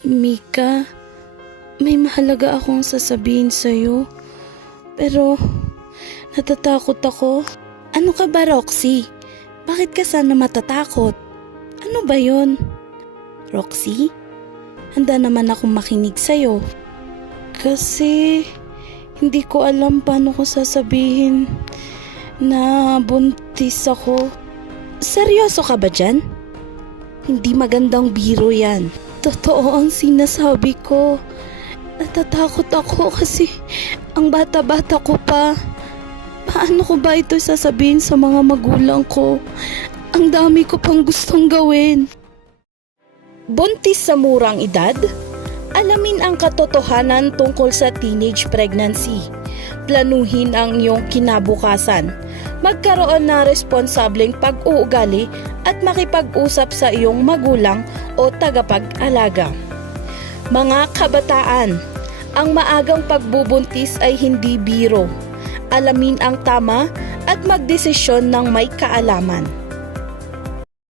Mika, may mahalaga akong sasabihin sa'yo. Pero, natatakot ako. Ano ka ba, Roxy? Bakit ka sana matatakot? Ano ba yon? Roxy, handa naman akong makinig sa'yo. Kasi, hindi ko alam paano ko sasabihin na buntis ako. Seryoso ka ba dyan? Hindi magandang biro yan. Totoo ang sinasabi ko. Natatakot ako kasi ang bata-bata ko pa. Paano ko ba ito sasabihin sa mga magulang ko? Ang dami ko pang gustong gawin. Buntis sa murang edad? Alamin ang katotohanan tungkol sa teenage pregnancy. Planuhin ang iyong kinabukasan. Magkaroon na responsableng pag-uugali at makipag-usap sa iyong magulang o tagapag-alaga. Mga kabataan, ang maagang pagbubuntis ay hindi biro. Alamin ang tama at magdesisyon ng may kaalaman.